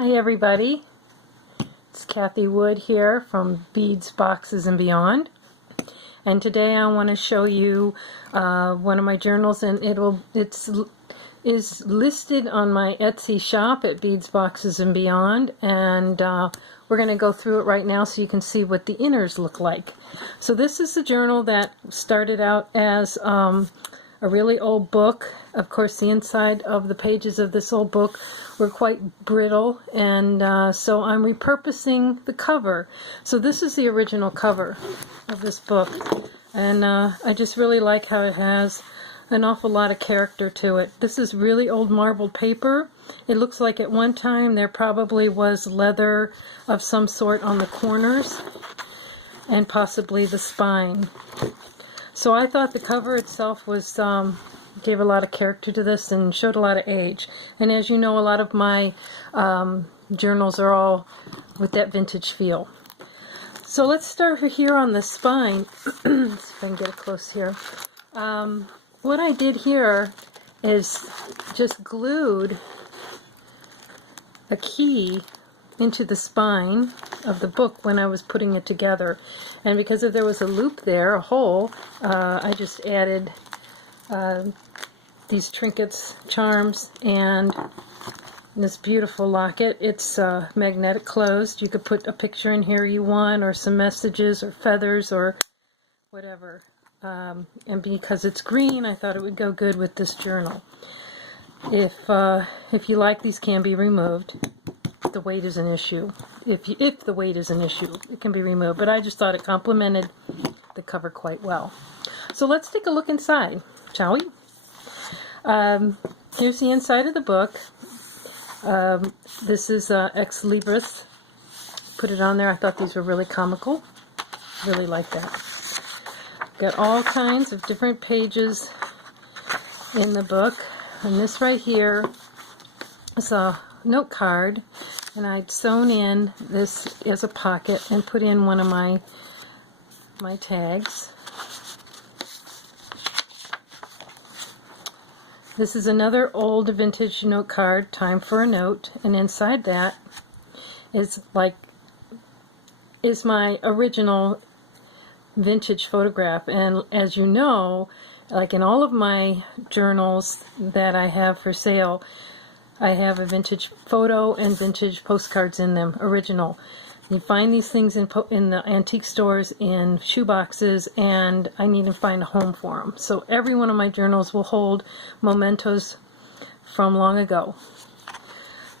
Hi everybody, it's Kathy Wood here from Beads, Boxes, and Beyond, and today I want to show you one of my journals, and is listed on my Etsy shop at Beads, Boxes, and Beyond, and we're going to go through it right now so you can see what the inners look like. So this is a journal that started out as a really old book. Of course, the inside of the pages of this old book were quite brittle, and so I'm repurposing the cover. So this is the original cover of this book, and I just really like how it has an awful lot of character to it. This is really old marbled paper. It looks like at one time there probably was leather of some sort on the corners and possibly the spine. So I thought the cover itself was gave a lot of character to this and showed a lot of age. And as you know, a lot of my journals are all with that vintage feel. So let's start here on the spine. Let's see if I can get it close here. What I did here is just glued a key into the spine of the book when I was putting it together, and because if there was a loop there, a hole, I just added these trinkets, charms, and this beautiful locket. It's magnetic closed. You could put a picture in here you want, or some messages, or feathers, or whatever. And because it's green, I thought it would go good with this journal. If you like, these can be removed. The weight is an issue. If the weight is an issue, it can be removed. But I just thought it complemented the cover quite well. So let's take a look inside, shall we? Here's the inside of the book. This is Ex Libris. Put it on there. I thought these were really comical. Really like that. Got all kinds of different pages in the book. And this right here is a note card, and I'd sewn in this as a pocket and put in one of my tags. This is another old vintage note card, Time for a Note, and inside that is my original vintage photograph. And as you know, like in all of my journals that I have for sale, I have a vintage photo and vintage postcards in them, original. You find these things in the antique stores in shoeboxes, and I need to find a home for them. So every one of my journals will hold mementos from long ago.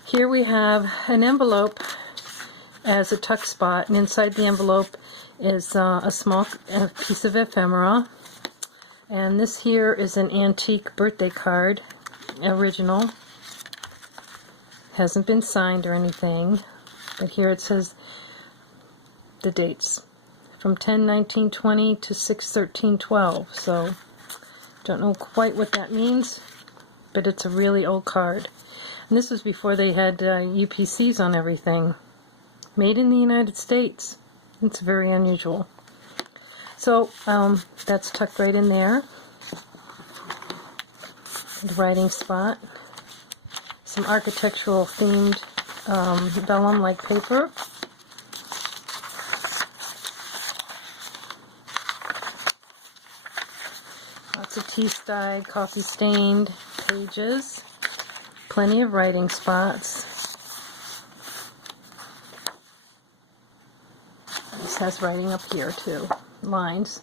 Here we have an envelope as a tuck spot, and inside the envelope is a small piece of ephemera. And this here is an antique birthday card, original. Hasn't been signed or anything, but here it says the dates from 10/19/20 to 6/13/12. So don't know quite what that means, but it's a really old card. And this was before they had UPCs on everything. Made in the United States. It's very unusual. So that's tucked right in there. The writing spot. Some architectural themed vellum-like paper. Lots of tea-dyed, coffee-stained pages. Plenty of writing spots. This has writing up here too, lines.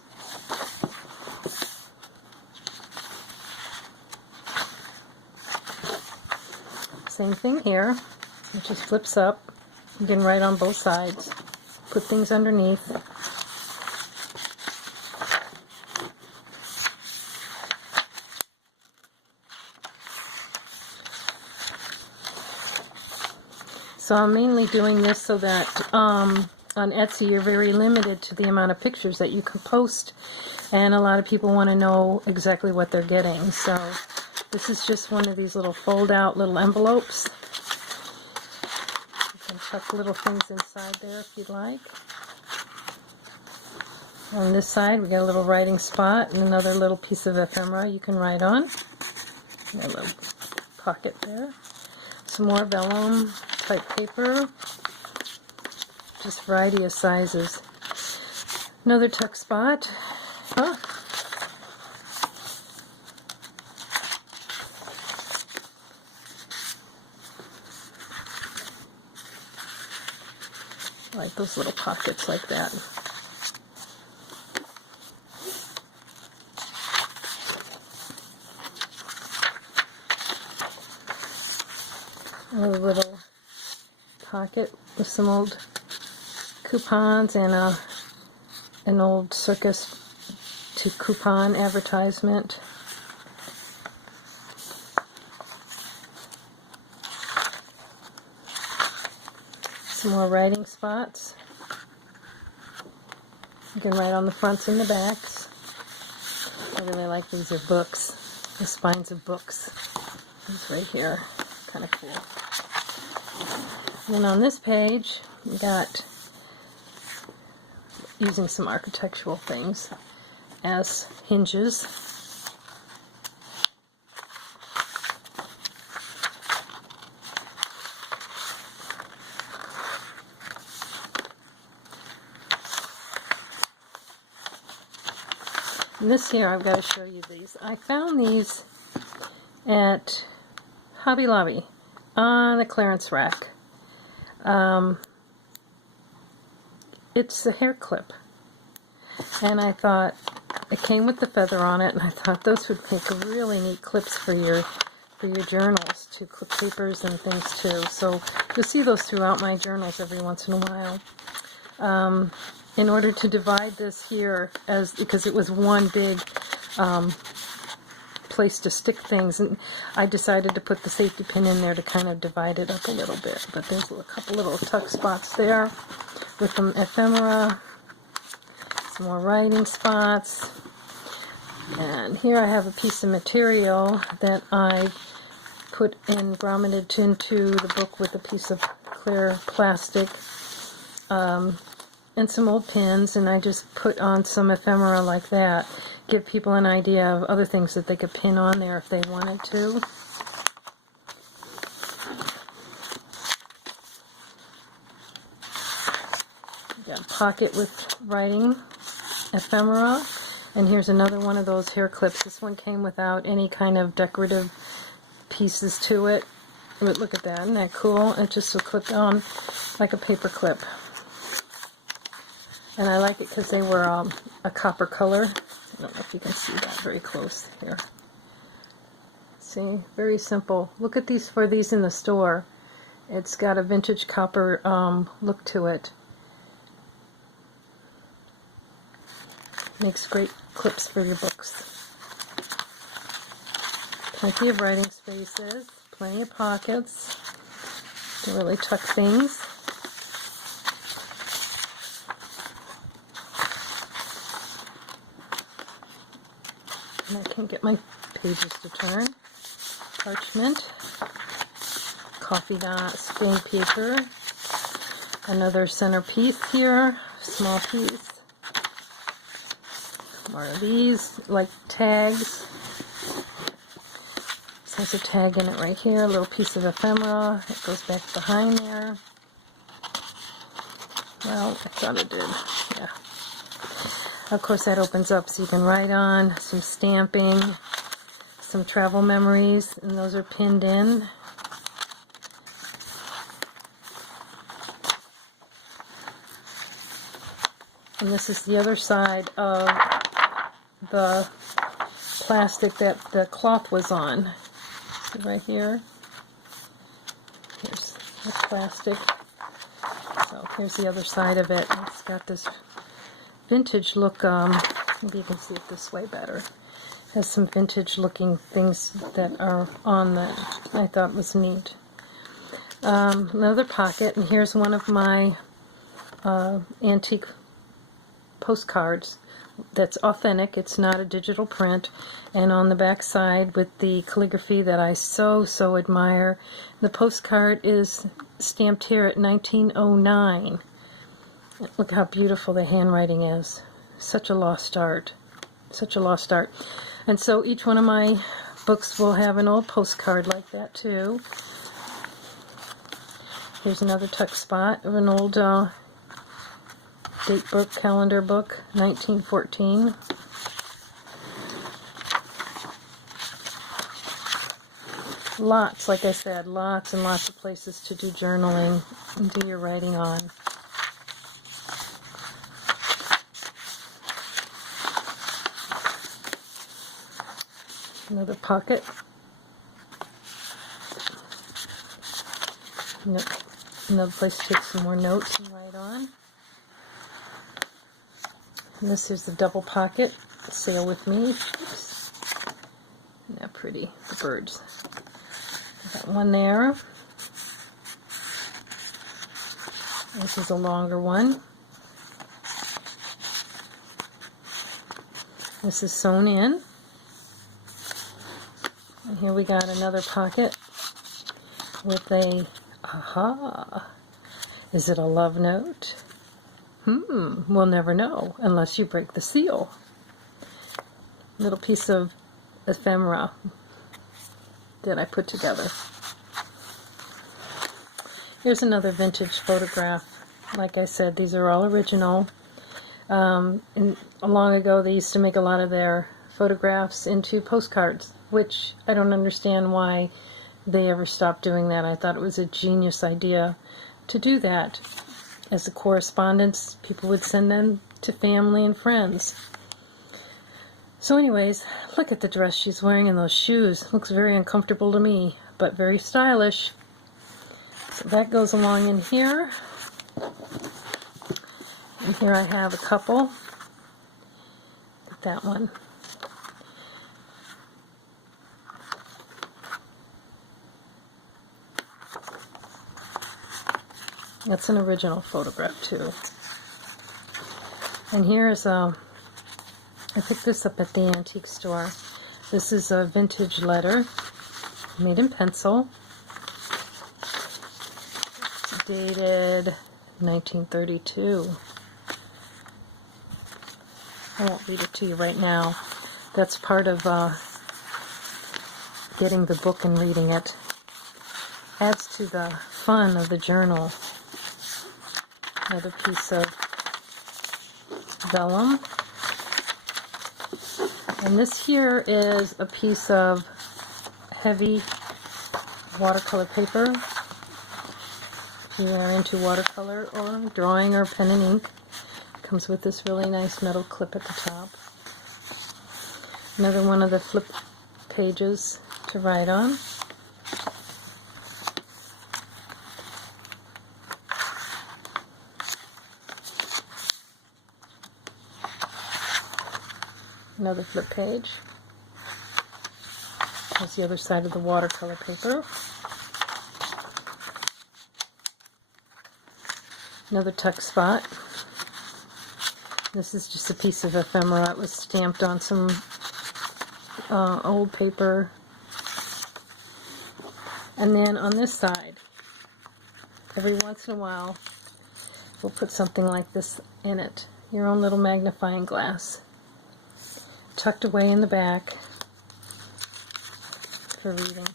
Same thing here. It just flips up. You can write on both sides. Put things underneath. So I'm mainly doing this so that on Etsy you're very limited to the amount of pictures that you can post, and a lot of people want to know exactly what they're getting. So this is just one of these little fold-out little envelopes. You can tuck little things inside there if you'd like. On this side we got a little writing spot and another little piece of ephemera you can write on. A little pocket there. Some more vellum, type paper, just variety of sizes. Another tuck spot. Huh? I like those little pockets like that. Another little pocket with some old coupons and an old circus to coupon advertisement. Some more writing spots. You can write on the fronts and the backs. I really like these are books, the spines of books. These right here, kind of cool. And then on this page, we got using some architectural things as hinges. And this here, I've got to show you these. I found these at Hobby Lobby on the clearance rack. It's a hair clip, and I thought it came with the feather on it, and I thought those would make really neat clips for your journals, to clip papers and things too. So you'll see those throughout my journals every once in a while. In order to divide this here, because it was one big place to stick things, and I decided to put the safety pin in there to kind of divide it up a little bit. But there's a couple little tuck spots there with some ephemera, some more writing spots, and here I have a piece of material that I put in, grommeted into the book with a piece of clear plastic and some old pins, and I just put on some ephemera like that. Give people an idea of other things that they could pin on there if they wanted to. Got a pocket with writing ephemera, and here's another one of those hair clips. This one came without any kind of decorative pieces to it. But look at that, isn't that cool? It just will clip on like a paper clip. And I like it because they were a copper color. I don't know if you can see that very close here. See, very simple. Look at these for these in the store. It's got a vintage copper look to it. Makes great clips for your books. Plenty of writing spaces, plenty of pockets to really tuck things. And I can get my pages to turn. Parchment, coffee dot, stained paper, another centerpiece here, small piece. More of these, like tags. This has a tag in it right here, a little piece of ephemera. It goes back behind there. Well, I thought it did, yeah. Of course, that opens up so you can write on, some stamping, some travel memories, and those are pinned in. And this is the other side of the plastic that the cloth was on. See right here? Here's the plastic. So here's the other side of it. It's got this vintage look, maybe you can see it this way better. It has some vintage looking things that are on that I thought was neat. Another pocket, and here's one of my antique postcards that's authentic. It's not a digital print, and on the back side with the calligraphy that I so admire. The postcard is stamped here at 1909. Look how beautiful the handwriting is. Such a lost art. Such a lost art. And so each one of my books will have an old postcard like that too. Here's another tuck spot of an old date book, calendar book, 1914. Lots, like I said, lots and lots of places to do journaling and do your writing on. Another pocket. Another place to take some more notes and write on. And this is the double pocket. Sail with me. Oops. Isn't that pretty? The birds. Got one there. This is a longer one. This is sewn in. And here we got another pocket with a, aha, is it a love note? We'll never know unless you break the seal. Little piece of ephemera that I put together. Here's another vintage photograph. Like I said, these are all original. And long ago they used to make a lot of their photographs into postcards, which I don't understand why they ever stopped doing that. I thought it was a genius idea to do that. As a correspondence, people would send them to family and friends. So anyways, look at the dress she's wearing and those shoes. Looks very uncomfortable to me, but very stylish. So that goes along in here. And here I have a couple. Look at that one. That's an original photograph too. And here's I picked this up at the antique store. This is a vintage letter made in pencil. It's dated 1932. I won't read it to you right now. That's part of getting the book and reading it. Adds to the fun of the journal. Another piece of vellum. And this here is a piece of heavy watercolor paper. If you are into watercolor or drawing or pen and ink, it comes with this really nice metal clip at the top. Another one of the flip pages to write on. Another flip page. There's the other side of the watercolor paper. Another tuck spot. This is just a piece of ephemera. It was stamped on some old paper. And then on this side, every once in a while, we'll put something like this in it. Your own little magnifying glass. Tucked away in the back for reading.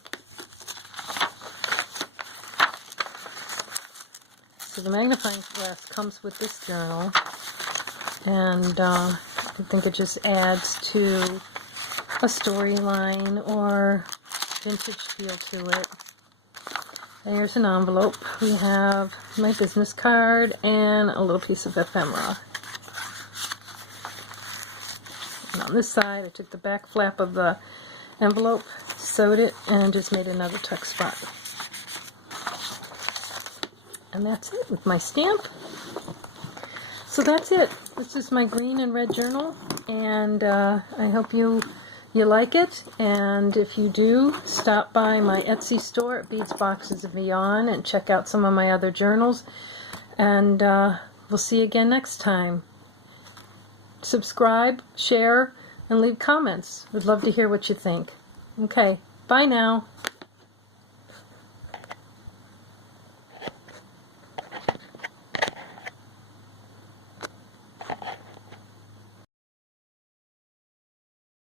So the magnifying glass comes with this journal, and I think it just adds to a storyline or vintage feel to it. There's an envelope. We have my business card and a little piece of ephemera. And on this side, I took the back flap of the envelope, sewed it, and just made another tuck spot. And that's it with my stamp. So that's it. This is my green and red journal, and I hope you like it. And if you do, stop by my Etsy store at Beads, Boxes, and Beyond and check out some of my other journals. And we'll see you again next time. Subscribe, share, and leave comments. We'd love to hear what you think. Okay, bye now.